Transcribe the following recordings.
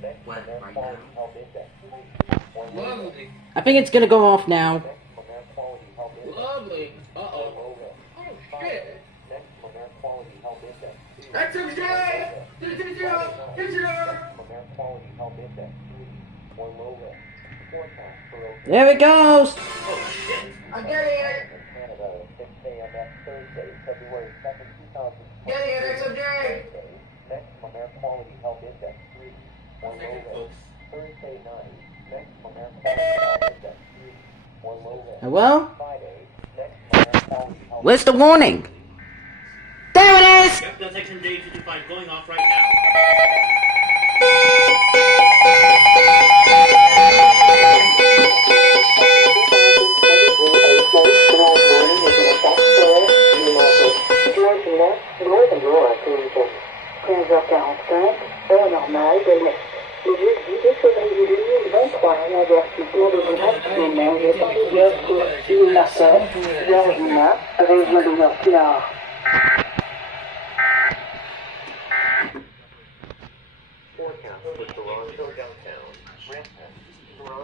When? Right now? Lovely. I think it's gonna go off now. Lovely. Uh-oh. Oh, shit. XMJ! Digital! There it goes! Oh shit! I'm getting it! Getting it, XMJ! Second, folks. Hello? Where's the warning? There it is! Yep, that's XMJ 55 going off right now. Heure normale de l'Est. Le jeudi 2 février 2023, un avertissement de rationnement est en vigueur pour Unimarcel, Virginia, région du Nord.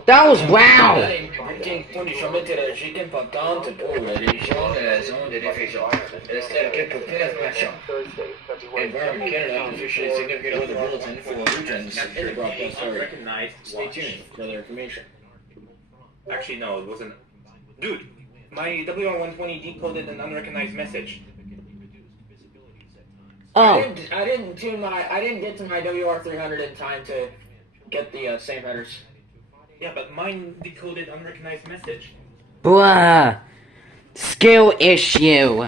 That was wow! Conditions météorologiques importantes pour la région de la zone de réflexion. Restez à quelques préoccupations. Environment Canada has issued a significant weather bulletin for the regions in the broadcast area. Unrecognized Stay watch. tuned for other information. Actually, no, it wasn't. Dude, my WR120 decoded an unrecognized message. Oh, I didn't get to my WR300 in time to get the same headers. Yeah, but mine decoded unrecognized message. bruh. Skill issue.